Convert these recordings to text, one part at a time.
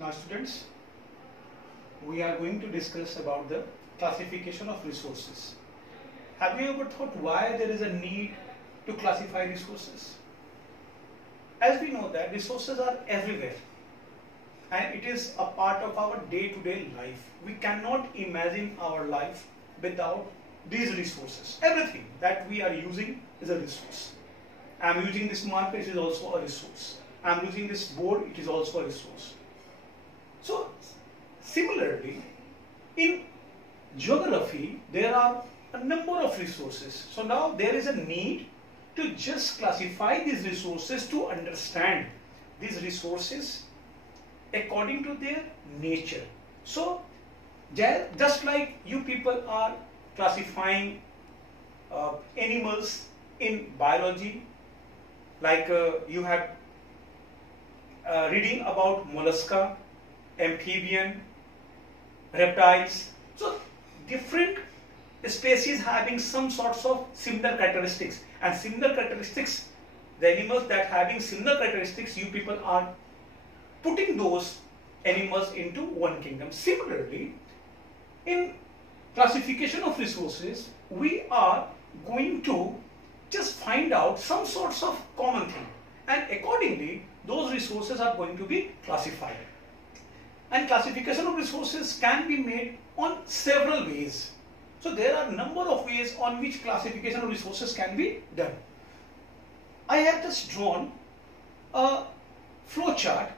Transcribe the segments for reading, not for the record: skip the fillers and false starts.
Now students, we are going to discuss about the classification of resources. Have you ever thought why there is a need to classify resources? As we know that resources are everywhere and it is a part of our day-to-day life. We cannot imagine our life without these resources. Everything that we are using is a resource. I am using this marker, it is also a resource. I am using this board, it is also a resource. So similarly, in geography, there are a number of resources. So now there is a need to just classify these resources to understand these resources according to their nature. So just like you people are classifying animals in biology, like you have reading about mollusca, amphibian, reptiles. So different species having some sorts of similar characteristics, and similar characteristics, the animals that having similar characteristics, you people are putting those animals into one kingdom. Similarly, in classification of resources, we are going to just find out some sorts of common thing, and accordingly those resources are going to be classified. And classification of resources can be made on several ways. So there are a number of ways on which classification of resources can be done. I have just drawn a flow chart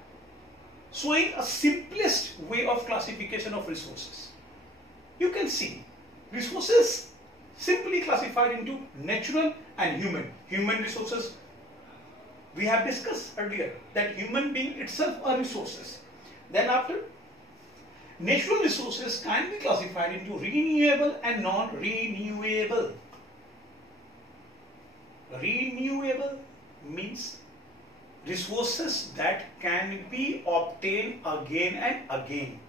showing a simplest way of classification of resources. You can see resources simply classified into natural and human. Human resources, we have discussed earlier that human being itself are resources. Then after, natural resources can be classified into renewable and non-renewable. Renewable means resources that can be obtained again and again.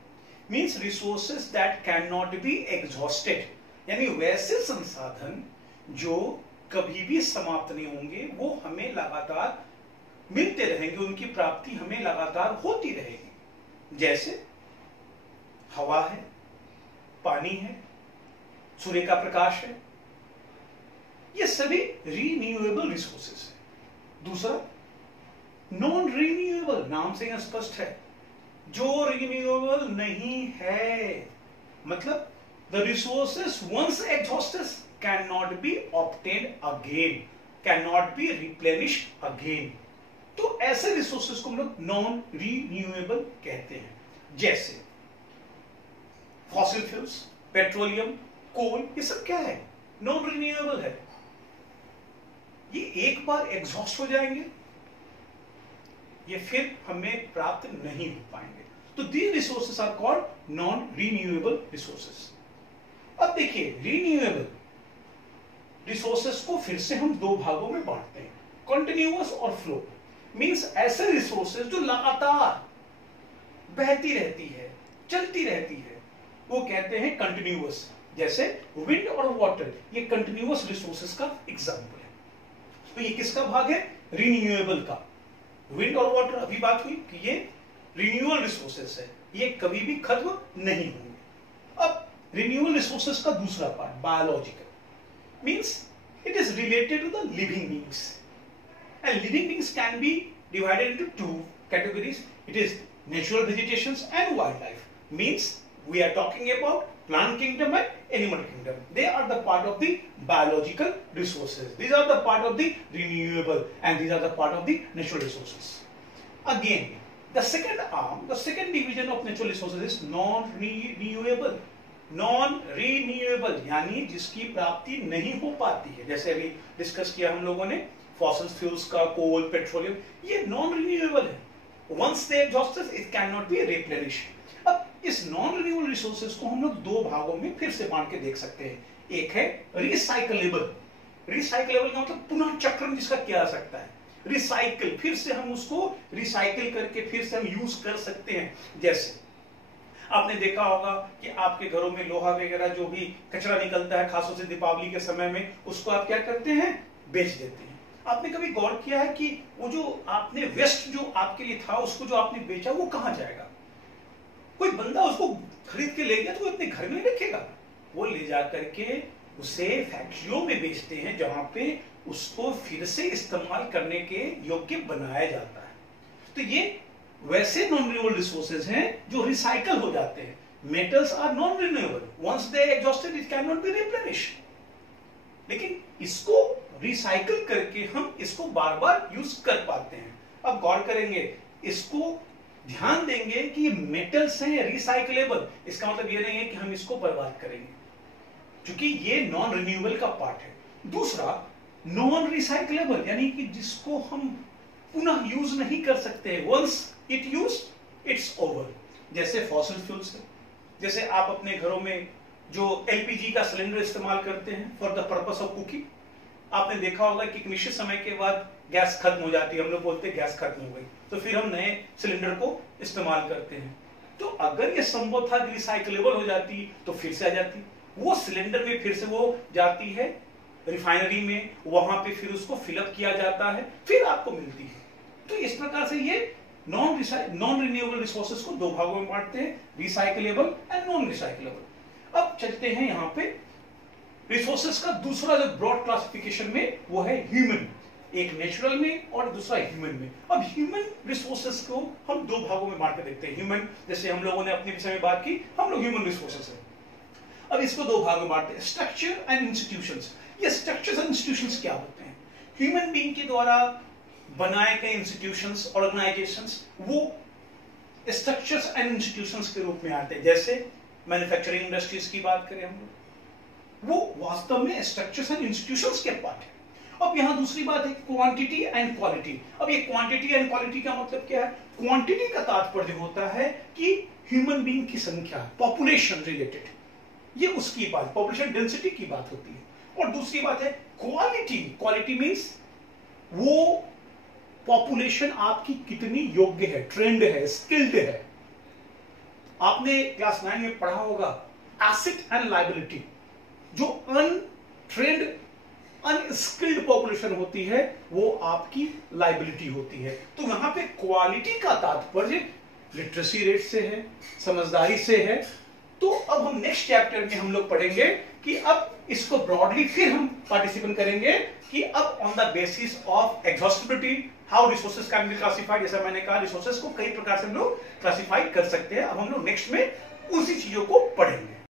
Means resources that cannot be exhausted. यानी वैसे संसाधन जो कभी भी समाप्त नहीं होंगे, वो हमें लगातार मिलते रहेंगे, उनकी प्राप्ति हमें लगातार होती रहेगी. जैसे हवा है, पानी है, सूर्य का प्रकाश है, ये सभी रिन्यूएबल रिसोर्सेस है. दूसरा, नॉन रिन्यूएबल, नाम से स्पष्ट है, जो रिन्यूएबल नहीं है, मतलब the resources once exhausted cannot be obtained again, cannot be replenished again. तो ऐसे रिसोर्सेस को हम लोग नॉन रिन्यूएबल कहते हैं. जैसे फॉसिल फ्यूल्स, पेट्रोलियम, कोल, ये सब क्या है? नॉन रिन्यूएबल है. ये एक बार एग्जॉस्ट हो जाएंगे, ये फिर हमें प्राप्त नहीं हो पाएंगे. तो these resources are called non renewable resources. अब देखिए, रिन्यूएबल रिसोर्सेस को फिर से हम दो भागों में बांटते हैं, कंटिन्यूअस और फ्लो. मींस ऐसे रिसोर्सेस जो लगातार बहती रहती है, चलती रहती है, वो कहते हैं कंटिन्यूअस. जैसे विंड और वाटर, ये कंटिन्यूअस रिसोर्सेस का एग्जांपल है. तो ये किसका भाग है? रिन्यूएबल का. विंड और वाटर अभी बात हुई कि ये रिन्यूएबल रिसोर्सेस है, ये कभी भी खत्म नहीं होंगे. अब रिन्यूएबल रिसोर्सेस का दूसरा part, biological, means it is related to the living beings. And living beings can be divided into two categories. It is natural vegetations and wild life. Means we are talking about plant kingdom and animal kingdom. They are the part of the biological resources. These are the part of the renewable and these are the part of the natural resources. Again, the second arm, the second division of natural resources is non-renewable. Non-renewable यानी जिसकी प्राप्ति नहीं हो पाती है. जैसे अभी discuss किया हम लोगों ने फॉसिल फ्यूल्स का, कोल, पेट्रोलियम, ये नॉन-रिन्यूएबल है. Once they exhausted, it cannot be replenished. अब इस नॉन रिन्यूएबल रिसोर्सेज को हम लोग दो भागों में फिर से बांट के देख सकते हैं. एक है रिसाइकलेबल. रिसाइकलेबल का मतलब पुनः चक्रण जिसका किया जा सकता है. रिसाइकल, फिर से हम उसको रिसाइकल करके फिर से हम यूज कर सकते हैं. जैसे आपने देखा होगा कि आपके घरों में लोहा वगैरह जो भी कचरा निकलता है, खासतौर से दीपावली के समय में, उसको आप क्या करते हैं? बेच देते हैं. आपने कभी गौर किया है कि वो जो आपने वेस्ट जो आपके लिए था, उसको जो आपने बेचा, वो कहां जाएगा? कोई बंदा उसको खरीद के ले गया तो वो अपने घर में नहीं रखेगा, वो ले जा करके उसे फैक्ट्रियों में बेचते हैं जहां पे उसको फिर से इस्तेमाल करने के योग्य बनाया जाता है। तो ये वैसे नॉन रिन्यूएबल रिसोर्सेज हैं जो रिसाइकल हो जाते हैं। Metals are non renewable, once they exhausted it can not be replenished. लेकिन इसको रिसाइकल करके हम इसको बार बार यूज कर पाते हैं। अब गौर करेंगे, इसको ध्यान देंगे कि ये मेटल्स हैं रिसाइकलेबल, इसका मतलब ये नहीं है कि हम इसको बर्बाद करेंगे, क्योंकि ये नॉन रिन्यूएबल का पार्ट है। दूसरा नॉन रिसाइकलेबल, यानी कि जिसको हम पुनः यूज नहीं कर सकते, once it use it's over. जैसे फॉसिल फ्यूल्स है, जैसे आप अपने घरों में जो एलपीजी का सिलेंडर इस्तेमाल करते हैं for the purpose of cooking, आपने देखा होगा कि एक निश्चित समय के बाद गैस खत्म हो जाती है, हम लोग बोलते हैं गैस खत्म हो गई, तो फिर हम नए सिलेंडर को इस्तेमाल करते हैं। तो अगर ये संभव था कि रिसाइकलेबल हो जाती तो फिर से आ जाती, वो सिलेंडर में फिर से वो जाती है रिफाइनरी में, वहां पे फिर उसको फिलअप किया जाता है, फिर आपको मिलती है। तो इस प्रकार से ये नॉन रिन्यूएबल रिसोर्सेज को दो भागों में बांटते हैं, रिसाइकलेबल एंड नॉन रिसाइकलेबल। अब चलते हैं यहाँ पे रिसोर्सेज का दूसरा जो ब्रॉड क्लासिफिकेशन में, वो है ह्यूमन, एक नेचुरल में और दूसरा ह्यूमन में। अब ह्यूमन रिसोर्सेज को हम दो भागों में बांट के देखते हैं। ह्यूमन, जैसे हम लोगों ने अपने विषय में बात की, हम लोग ह्यूमन रिसोर्सेज है। अब इसको दो भागों में बांटते हैं, स्ट्रक्चर एंड इंस्टीट्यूशंस। ये स्ट्रक्चर्स एंड इंस्टीट्यूशंस क्या होते हैं? ह्यूमन बीइंग के द्वारा बनाए गए इंस्टीट्यूशंस, ऑर्गेनाइजेशंस, वो स्ट्रक्चर्स एंड इंस्टीट्यूशंस के रूप में आते हैं। जैसे मैन्युफैक्चरिंग इंडस्ट्रीज की बात करें हम लोग, वो वास्तव में स्ट्रक्चर्स एंड इंस्टीट्यूशंस के पार्ट है। अब यहां दूसरी बात है क्वांटिटी एंड क्वालिटी। अब ये क्वांटिटी एंड क्वालिटी का मतलब क्या है? क्वांटिटी का तात्पर्य होता है कि ह्यूमन बीइंग की संख्या, पॉपुलेशन रिलेटेड, ये उसकी बात, पॉपुलेशन डेंसिटी की बात होती है। और दूसरी बात है क्वालिटी। क्वालिटी मींस वो पॉपुलेशन आपकी कितनी योग्य है, ट्रेंड है, स्किल्ड है। आपने क्लास 9 में पढ़ा होगा एसेट एंड लायबिलिटी। जो अनट्रेंड, अनस्किल्ड पॉपुलेशन होती है वो आपकी लायबिलिटी होती है। तो यहां पे क्वालिटी का तात्पर्य लिटरेसी रेट से है, समझदारी से है। तो अब हम नेक्स्ट चैप्टर में हम लोग पढ़ेंगे कि अब इसको ब्रॉडली फिर हम पार्टिसिपेट करेंगे कि अब on the basis of exhaustibility how resources can be classified. जैसा मैंने कहा, रिसोर्सेज को कई प्रकार से हम लोग क्लासिफाई कर सकते हैं। अब हम लोग नेक्स्ट में उसी चीजों को पढ़ेंगे।